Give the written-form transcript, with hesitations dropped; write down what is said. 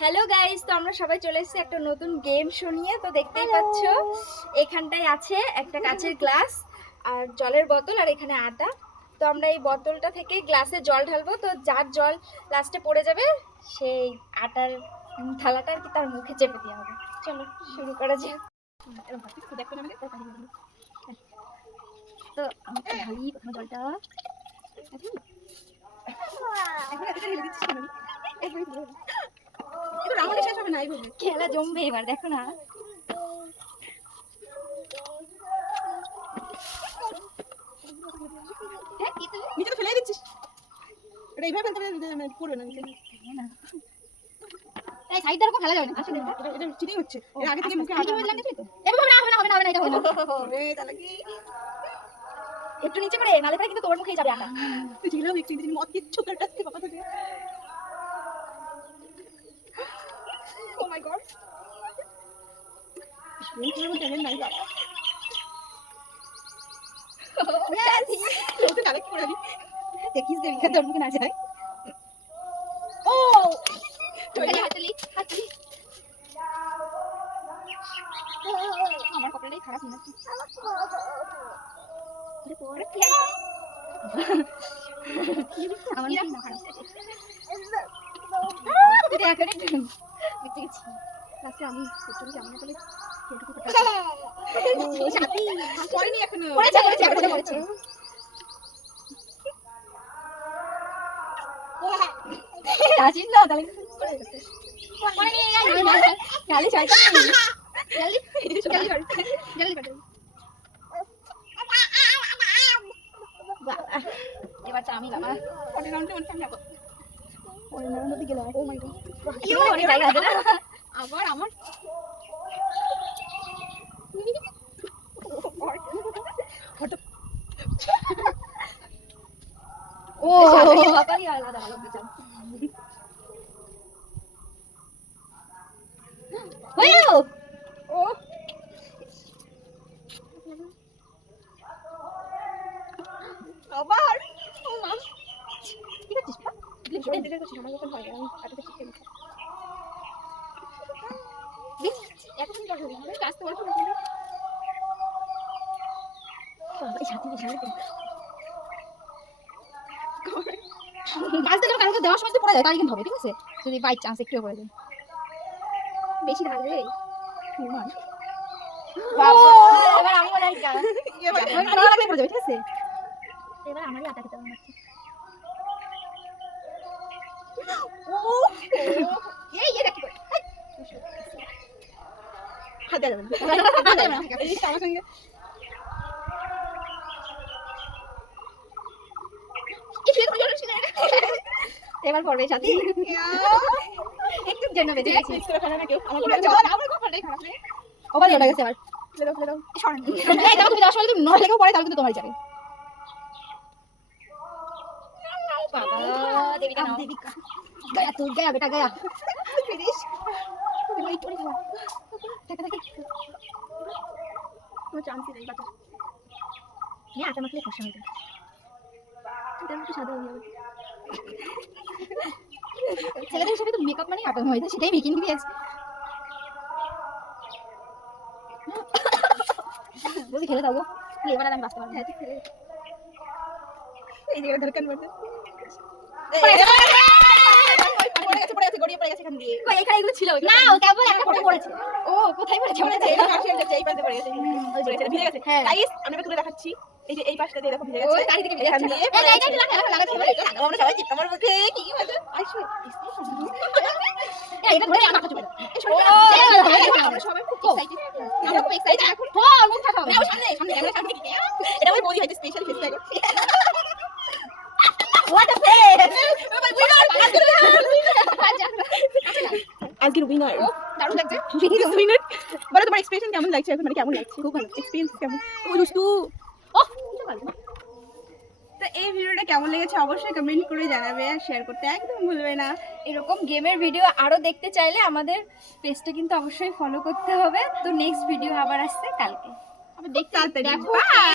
Hello guys, তো আমরা সবাই চলে এসেছি একটা নতুন গেম শো নিয়ে। তো দেখতেই পাচ্ছ এখানটায় আছে একটা কাচের গ্লাস আর জলের বোতল, আর এখানে আটা। তো আমরা এই বোতলটা থেকে গ্লাসে জল ঢালবো। তো যার জল লাস্টে পড়ে যাবে সেই আটার থালাটা আর কি তার মুখে চেপে দেওয়া হবে। চলো শুরু করা যাক। তো আমি ঢালি প্রথমে জলটা। খেলা জমবে এবার, দেখো না। নিচে তো ফেলে দিচ্ছিস। এটা এইভাবে ফেলতে পড়বে না নিচে। এই সাইড দাঁড়াও, ফেলা যাবে না। আসলে এটা চিটিং হচ্ছে। এর আগে থেকে মুখে আটা দিলাম তো। এভাবে হবে না, হবে না, হবে না, এটা হবে না। ওরে তাহলে কি একটু নিচে করে, নালে পরে কিন্তু তোমার মুখেই যাবে আটা। তুই জিলাও একটু দিন মত কিচ্ছু করতে আসতে বাবা থেকে। ও মাই গড। এই কি মত দেখেন নাই বাবা। ইয়েস, তো তাহলে কি করে দিই? দেখিস দে বিখ্যাত তোর মুখে না যায়। ও হাতলি হাতলি। আমার কপালটাই খারাপ না। আমার না খারাপ। দেখ রে দেখতে গেছি লাস্টে আমি সত্যি কেমন করে কেটে কেটে ও সাথী পড়েনি এখনো। পড়েছে এখনো পড়েছে। আসিস না তাহলে পড়ে নিয়ে গালি শয়তান জলদি জলদি কর জলদি কর। এবার তো আমি বাবা পরের রাউন্ডে মন খারাপ। ওই নাম দিকে গেল। ও মাই গড। অনেক জায়গা আছে না। আবার আমার ও বাবাই আলাদা ভালো বুঝাম। হয়ে ও আবার ও মা ঠিক আছে ক্লিপ করে দিলে কিছু আমার মতন হয় আমি আটাতে চিপকে দিচ্ছি। এখন কি করবি? আস্তে অল্প এই সাথে বিশাল গাছ থেকে কারো দেওয়ার সময় তো পড়ে যায় তাই কিন্তু হবে ঠিক আছে যদি বাই চান্স একটু পড়ে যায় বেশি ঢালবে। বাবা এবার আমি বলাই গান। এবার কারো লাগে পড়ে যাবে ঠিক আছে এবার আমারই আটা খেতে হবে। ও এই এটা কি করে? হাতে যাবে না এই আমার সঙ্গে এবার পড়বে সাথী। একটু জন্য বেঁচে গেছি। আমার কপালটাই খারাপ রে ওবার লড়া গেছে এবার। লেলো লেলো সরেন। এই দাও তুমি 10 মিনিট যদি নড় লেগেও পড়ে তাহলে কিন্তু তোমারই যাবে। বাবা দেবিকা নাও। দেবিকা গায়া তুই গায়া বেটা গায়া। ফিনিশ তুমি এই পড়ে যাও। টাকা টাকা। কোনো চান্সই নেই বাচ্চা এই আটা মাখলে ফসা হবে। এটা একটু সাদা হয়ে যাবে। ছেলেদের হিসেবে তো মেকআপ মানে আটা হয়, সেটাই মেকিং দিবি আজ। বলছি খেলে দাও গো। এবার আর আমি বাঁচতে পারবো না। এই জায়গায় ধরকান করতে পড়ে গেছে গড়িয়ে পড়ে গেছে এখান দিয়ে কই এখানে এগুলো ছিল না, ও কেবল একটা ফটো পড়েছে। ও কোথায় পড়েছে? পড়েছে পড়েছে এটা কাশিয়ার যাচ্ছে এই পাশে পড়ে গেছে ভিজে গেছে হ্যাঁ। গাইস আমি তুলে দেখাচ্ছি এই যে এই পাশটা দিয়ে দেখো ভিজে ওই গেছে গাড়ি থেকে বেরিয়ে এখান যাচ্ছে। দিয়ে এই লাইট লাগাতে হবে। আমরা সবাই চিৎকার আমার মুখে কি বলছো আইসো এই এটা ধরে মাথা চুপে দাও। এই শোনো আমরা সবাই খুব এক্সাইটেড আমরা খুব এক্সাইটেড এখন হ্যাঁ মুখ থাকা হবে। নাও সামনে সামনে ক্যামেরা সামনে কি এটা ওই বডি হইছে special face pack what a face. আজকের উইনার ও দারুণ লাগছে। উইনার বলো তোমার এক্সপ্রেশন কেমন লাগছে এখন মানে কেমন লাগছে খুব ভালো এক্সপেরিয়েন্স কেমন ও দুষ্টু ওহ এটা ভালো। তো এই ভিডিওটা কেমন লেগেছে অবশ্যই কমেন্ট করে জানাবে আর শেয়ার করতে একদম ভুলবে না এরকম গেমের ভিডিও আরো দেখতে চাইলে আমাদের পেজটা কিন্তু অবশ্যই ফলো করতে হবে। তো নেক্সট ভিডিও আবার আসছে কালকে। আবার দেখতে তাড়াতাড়ি দেখো। বাই।